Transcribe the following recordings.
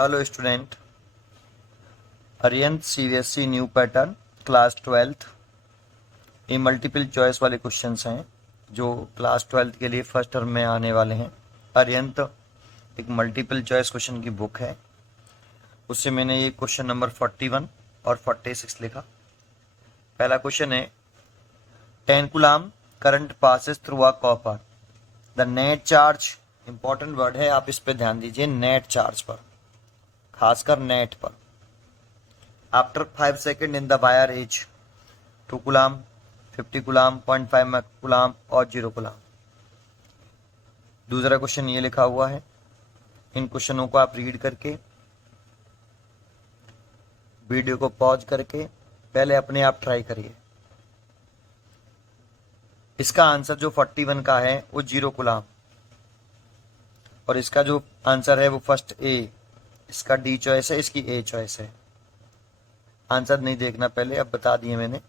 Hello student. अरियंत CBSE new pattern class 12th। ये multiple choice वाले क्वेश्चंस हैं जो क्लास 12th के लिए फर्स्ट टर्म में आने वाले हैं। अरियंत एक मल्टीपल चॉइस क्वेश्चन की बुक है, उससे मैंने ये क्वेश्चन नंबर 41 और 46 लिखा। पहला क्वेश्चन है 10 coulomb current passes through a copper, the net charge. Important word है, आप इस पे ध्यान दीजिए, नेट चार्ज पर, खासकर नेट पर। After 5 second in the wire is 2 coulomb, 50 coulomb, 0.5 coulomb और 0 कूलम। दूसरा क्वेश्चन ये लिखा हुआ है। इन क्वेश्चनों को आप रीड करके, वीडियो को पॉज करके पहले अपने आप ट्राई करिए। इसका आंसर जो 41 का है वो 0 कूलम, और इसका जो आंसर है वो फर्स्ट ए, इसका डी चॉइस है, इसकी ए चॉइस है। आंसर नहीं देखना पहले, अब बता दिए मैंने।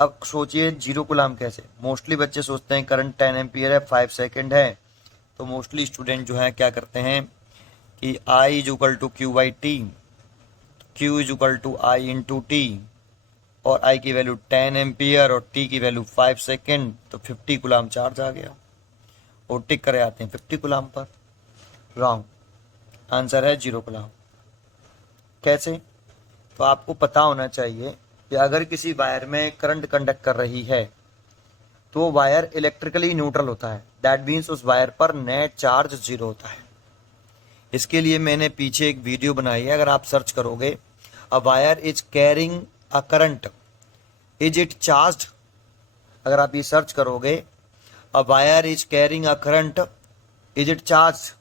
अब सोचिए 0 कूलम कैसे। मोस्टली बच्चे सोचते हैं करंट 10 एम्पियर है, 5 सेकेंड है, तो मोस्टली स्टूडेंट जो है क्या करते हैं कि I is equal to Q by T, Q is equal to I into T, और I की वैल्यू 10 एम्पियर और T की वैल्यू 5 सेकेंड, तो 50 कूलम चार्ज आ गया, और टिक करे आते हैं 50 कूलम पर। रॉन्ग, आंसर है 0 कूलम। कैसे? तो आपको पता होना चाहिए कि अगर किसी वायर में करंट कंडक्ट कर रही है तो वो वायर इलेक्ट्रिकली न्यूट्रल होता है। दैट मीन्स उस वायर पर नेट चार्ज 0 होता है। इसके लिए मैंने पीछे एक वीडियो बनाई है, अगर आप सर्च करोगे a wire is carrying a current, is it charged. अगर आप ये सर्च करोगे a wire is carrying a current, is it charged,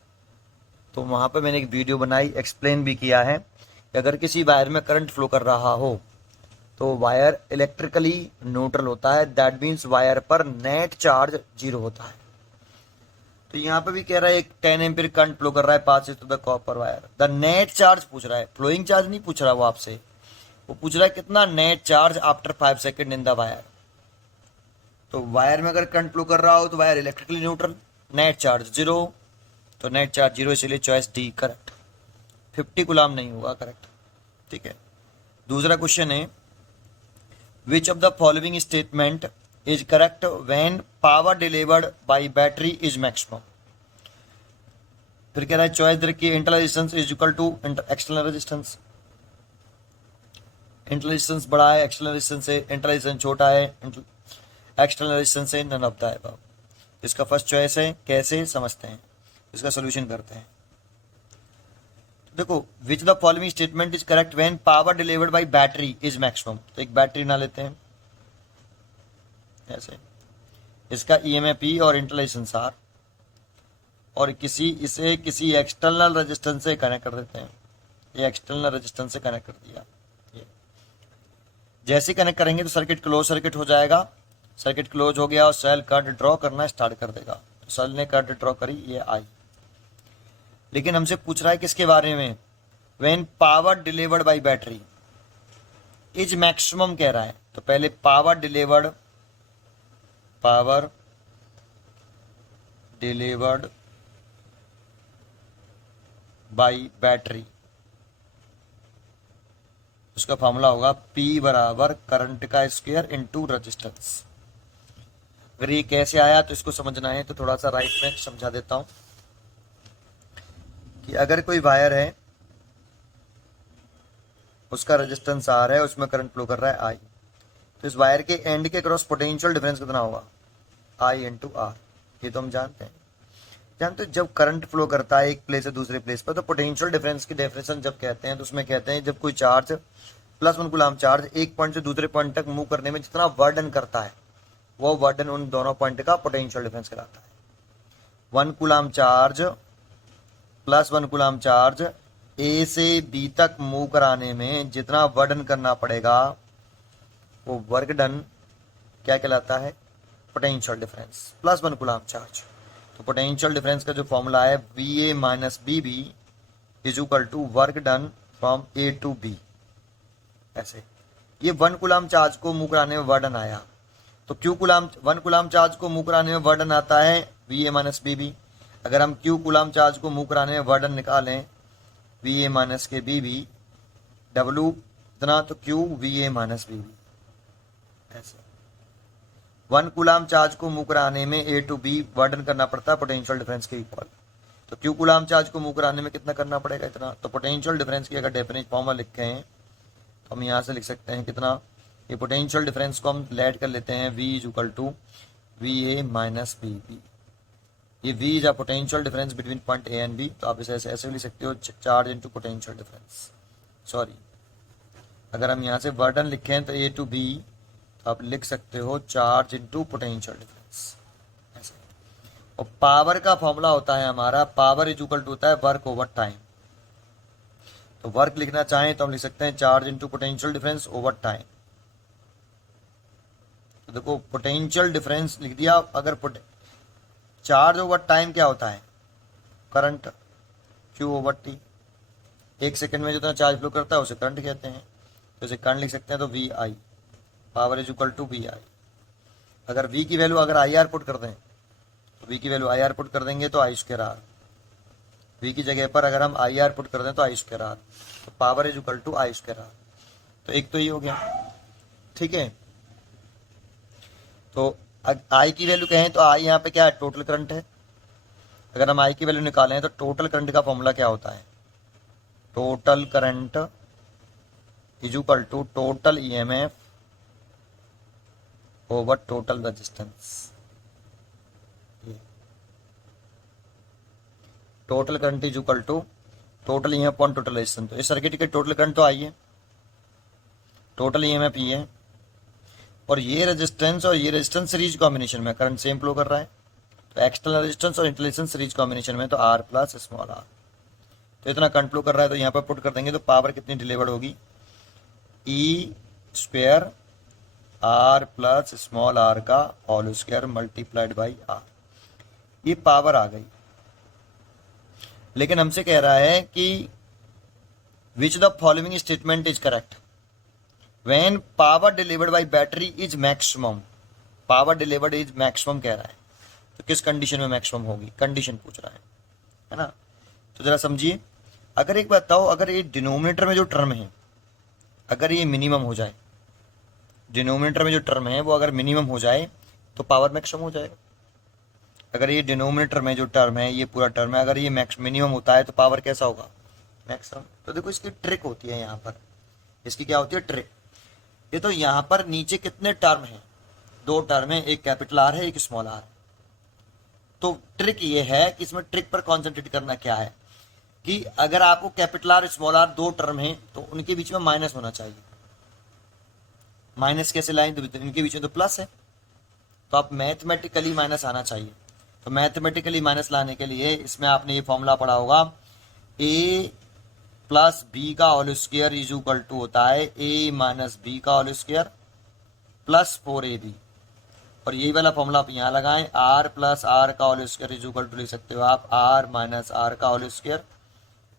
तो वहां पर मैंने एक वीडियो बनाई, एक्सप्लेन भी किया है कि अगर किसी वायर में करंट फ्लो कर रहा हो तो वायर इलेक्ट्रिकली न्यूट्रल होता है। दैट मीन्स वायर पर नेट चार्ज 0 होता है। तो यहाँ पे भी कह रहा है एक 10 एम्पीयर करंट फ्लो कर रहा है, pass to the copper wire, the net charge पूछ रहा है, फ्लोइंग चार्ज नहीं पूछ रहा वो आपसे, वो पूछ रहा है कितना net charge after 5 second in the wire. तो वायर में अगर करंट फ्लो कर रहा हो तो wire electrically neutral, net charge 0, तो नेट चार्ज 0, इसलिए चॉइस डी करेक्ट। 50 कूलम नहीं होगा करेक्ट। ठीक है। दूसरा क्वेश्चन है which of the following statement is correct when power delivered by battery is maximum। फिर कह रहा है चॉइस दे रखी है, internal resistance is equal to external resistance. Internal resistance बड़ा है एक्सटर्नल रेजिस्टेंस से, इंटरनल रेजिस्टेंस छोटा है एक्सटर्नल रेजिस्टेंस से, नन ऑफ द अबव। इसका फर्स्ट चॉइस है। कैसे समझते हैं, इसका सोल्यूशन करते हैं। देखो, which the following statement is correct when power delivered by battery is maximum. तो एक बैटरी ना लेते हैं ऐसे, इसका ईएमएफ ई और इंटरलेशंस आर, और इसे किसी एक्सटर्नल रेजिस्टेंस से कनेक्ट कर देते हैं। ये एक्सटर्नल रेजिस्टेंस से कनेक्ट कर दिया। ये जैसे कनेक्ट करेंगे तो सर्किट क्लोज सर्किट हो जाएगा। सर्किट क्लोज हो गया और सेल करंट ड्रॉ करना स्टार्ट कर देगा। तो सेल ने करंट ड्रॉ करी, ये आई। लेकिन हमसे पूछ रहा है किसके बारे में, when power delivered by battery is maximum कह रहा है। तो पहले पावर डिलीवर्ड बाय बैटरी, उसका फॉर्मूला होगा P बराबर करंट का स्क्वायर इनटू रेजिस्टेंस। अगर ये कैसे आया तो इसको समझना है, तो थोड़ा सा राइट में समझा देता हूं कि अगर कोई वायर है, उसका रेजिस्टेंस R है, उसमें करंट फ्लो कर रहा है I, तो इस वायर के एंड के क्रॉस पोटेंशियल डिफरेंस कितना होगा, I इंटू R। ये तो हम जानते हैं। जब करंट फ्लो करता है एक प्लेस से दूसरे प्लेस पर, तो पोटेंशियल डिफरेंस की डेफिनेशन जब कहते हैं तो उसमें कहते हैं जब कोई चार्ज +1 कूलम चार्ज एक पॉइंट से दूसरे पॉइंट तक मूव करने में जितना वर्डन करता है, वो वर्डन उन दोनों पॉइंट का पोटेंशियल डिफरेंस कहलाता है। 1 कूलम चार्ज +1 कूलम चार्ज ए से बी तक मूव कराने में जितना वर्डन करना पड़ेगा, वो वर्क डन क्या कहलाता है, पोटेंशियल डिफरेंस +1 कूलम चार्ज। तो पोटेंशियल डिफरेंस का जो फॉर्मूला है VA minus BB is equal to work done from A to B। ऐसे ये 1 कूलम चार्ज को मूव कराने में वर्डन आया, तो 1 कूलम चार्ज को मूव कराने में वर्डन आता है VA माइनस BB। अगर हम Q कूलम चार्ज को मूव कराने में वर्डन निकालें वी ए माइनस के बी बी, डब्ल्यू इतना तो Q V A minus B B. ऐसा 1 कूलाम चार्ज को मूव कराने में ए टू बी वर्डन करना पड़ता है पोटेंशियल डिफरेंस के इक्वल। तो क्यू कूलाम चार्ज को मूव कराने में कितना करना पड़ेगा, इतना। तो पोटेंशियल डिफरेंस की अगर डेफिनेट फॉर्मूला लिखे हैं तो हम यहाँ से लिख सकते हैं कितना, ये पोटेंशियल डिफरेंस को हम लेट कर लेते हैं v is equal to V A minus B B. ये v is a potential difference between point A and B. तो आप इसे ऐसे ऐसे लिख सकते हो, charge into potential difference. Sorry, अगर हम यहाँ से वर्डन लिखें तो ए टू बी, तो आप लिख सकते हो चार्ज इनटू पोटेंशियल डिफरेंस ऐसे। और पावर का फॉर्मूला होता है हमारा, पावर इज इक्वल टू होता है वर्क ओवर टाइम। तो वर्क लिखना चाहें तो हम लिख सकते हैं charge into potential difference over time. तो देखो पोटेंशियल डिफरेंस लिख दिया। अगर चार्ज ओवर टाइम क्या होता है, current Q over T. 1 second में जितना चार्ज फ्लो करता है उसे करंट कहते हैं। तो इसे करंट लिख सकते हैं, तो V I, power is equal to V I. अगर v की वैल्यू अगर आई आर पुट कर दें, तो v की वैल्यू आई आर पुट कर देंगे तो आई स्क्वायर आर। v की जगह पर अगर हम आई आर पुट कर दें तो आई स्क्वायर आर, तो power is equal to I square R. तो एक तो ये हो गया, ठीक है। तो आई की वैल्यू कहें तो आई यहाँ पे क्या है, टोटल करंट है। अगर हम आई की वैल्यू निकालें तो टोटल करंट का फॉर्मूला क्या होता है, total current is equal to total EMF over total resistance. Total current is equal to total EMF upon total resistance. तो इस सर्किट के टोटल करंट तो आई है, टोटल ईएमएफ ये है, और ये रेजिस्टेंस और ये रेजिस्टेंस सीरीज कॉम्बिनेशन में करंट सेम फ्लो कर रहा है। तो एक्सटर्नल रेजिस्टेंस और इंटरनल रेजिस्टेंस सीरीज कॉम्बिनेशन में, तो आर प्लस स्मॉल आर। तो इतना करंट फ्लो कर रहा है, तो यहाँ पर पुट कर देंगे तो पावर कितनी डिलीवर्ड होगी, E square R plus small r का whole square multiplied by R. ये पावर आ गई। लेकिन हमसे कह रहा है कि which the following statement is correct when power delivered by battery is maximum. Power delivered is maximum कह रहा है, तो किस कंडीशन में मैक्सिमम होगी, कंडीशन पूछ रहा है ना। तो जरा समझिए, अगर एक बताओ, अगर ये डिनोमिनेटर में जो टर्म है अगर ये मिनिमम हो जाए, डिनोमिनेटर में जो टर्म है वो अगर मिनिमम हो जाए तो पावर मैक्सिमम हो जाएगा। अगर ये डिनोमिनेटर में जो टर्म है, ये पूरा टर्म है, अगर ये मैक्स मिनिमम होता है तो पावर कैसा होगा, मैक्सिमम। तो देखो इसकी ट्रिक होती है यहाँ पर, इसकी क्या होती है, ट्रिक। ये तो यहाँ पर नीचे कितने टर्म हैं, 2 टर्म है, एक कैपिटल आर है, एक स्मॉल आर। तो ट्रिक ये है कि इसमें ट्रिक पर कॉन्सेंट्रेट करना क्या है कि अगर आपको capital R small R 2 term है तो उनके बीच में माइनस होना चाहिए। माइनस कैसे लाएं, तो इनके बीच में तो प्लस है, तो आप मैथमेटिकली माइनस आना चाहिए। तो मैथमेटिकली माइनस लाने के लिए इसमें आपने ये फॉर्मूला पढ़ा होगा, a प्लस बी का whole square is equal to होता है a माइनस बी का होल स्क्वायर प्लस 4ab। और यही वाला फॉर्मूला आप यहाँ लगाएं, r प्लस आर का whole square is equal to लिख सकते हो आप r माइनस आर का होल स्क्वायर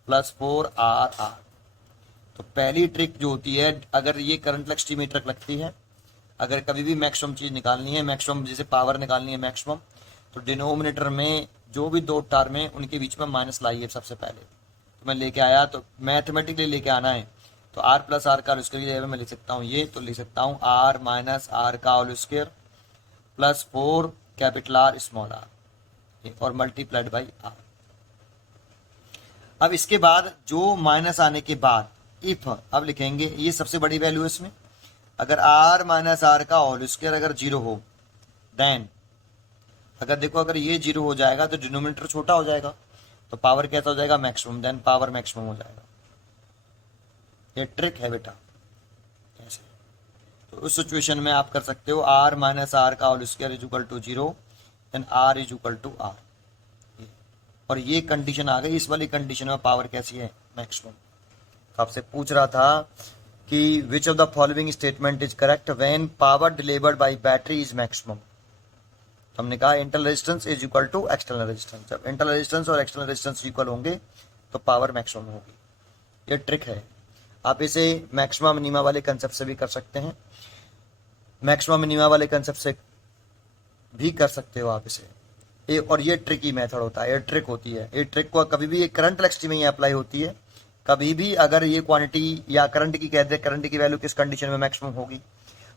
प्लस 4r। तो पहली ट्रिक जो होती है, अगर ये करंट लगती ट्रिक लगती है, अगर कभी भी मैक्सिमम चीज निकालनी है, मैक्सिमम जैसे पावर निकालनी है मैक्सिमम, तो डिनोमिनेटर में जो भी 2 टर्म है उनके बीच में माइनस लाइए सबसे पहले। तो मैं लेके आया, तो मैथमेटिकली लेके आना है, तो आर प्लस आर का होल स्क्वायर की जगह मैं लिख सकता हूँ ये, तो लिख सकता हूँ आर माइनस आर का whole square plus 4 capital R small R और मल्टीप्लाइड बाई आर। अब इसके बाद जो माइनस आने के बाद इफ अब लिखेंगे, ये सबसे बड़ी वैल्यू है इसमें, अगर r माइनस आर का होल स्क्वायर अगर 0 हो, देन अगर देखो अगर ये 0 हो जाएगा तो डिनोमिनेटर छोटा हो जाएगा, तो पावर कैसा हो जाएगा, मैक्सिमम। देन पावर मैक्सिमम हो जाएगा। ये ट्रिक है बेटा ऐसे। तो उस सिचुएशन में आप कर सकते हो r माइनस आर का whole square is equal to 0, then r is equal to r। और ये कंडीशन आ गई, इस वाली कंडीशन में पावर कैसी है, मैक्सिमम। आपसे पूछ रहा था कि which of the following statement is correct when power delivered by battery is maximum. हमने कहा internal resistance is equal to external resistance. जब इंटरनल रेजिस्टेंस और एक्सटर्नल रेजिस्टेंस इक्वल होंगे तो पावर मैक्सिमम होगी। ये ट्रिक है। आप इसे मैक्सिमम मिनिमा वाले कंसेप्ट से भी कर सकते हैं, मैक्सिमम मिनिमा वाले कंसेप्ट से भी कर सकते हो आप इसे। और ये ट्रिकी मेथड होता है, ये ट्रिक होती है। ये ट्रिक को कभी भी करंट इलेक्ट्रिसिटी में ही अप्लाई होती है, कभी भी अगर ये क्वांटिटी या करंट की कहते हैं, करंट की वैल्यू किस कंडीशन में मैक्सिमम होगी,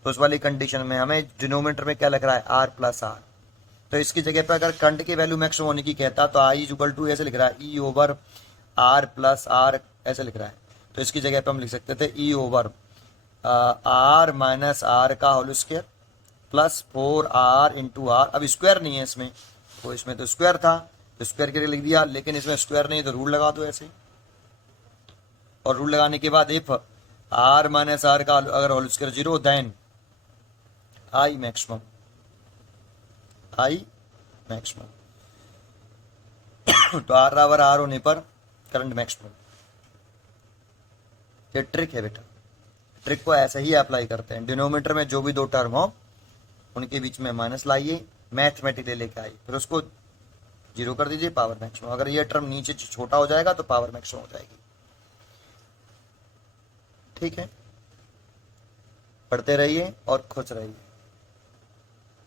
तो उस वाली कंडीशन में हमें डिनोमिनेटर में क्या लग रहा है, आर प्लस आर। तो इसकी जगह पर अगर करंट की वैल्यू मैक्सिमम होने की कहता तो आई इज इक्वल टू ऐसे लिख रहा है E over R plus R, ऐसे लिख रहा है। तो इसकी जगह पर हम लिख सकते थे E over R minus are का whole square plus 4r into R. अब स्क्वायर नहीं है इसमें, तो इसमें तो स्क्वायर था तो स्क्वायर करके लिख दिया, लेकिन इसमें स्क्वायर नहीं तो रूल लगा दो ऐसे। और रूल लगाने के बाद इफ आर माइनस आर का अगर whole square 0 then I maximum, I maximum. तो आर बराबर आर होने पर करंट मैक्सिमम। ये ट्रिक है बेटा, ट्रिक को ऐसे ही अप्लाई करते हैं। डिनोमिनेटर में जो भी दो टर्म हो उनके बीच में माइनस लाइए, मैथमेटिकली लेके आइए, फिर उसको 0 कर दीजिए, पावर मैक्सिमम। अगर ये टर्म नीचे छोटा हो जाएगा तो पावर मैक्सिमम हो जाएगी। ठीक है, पढ़ते रहिए और खुश रहिए।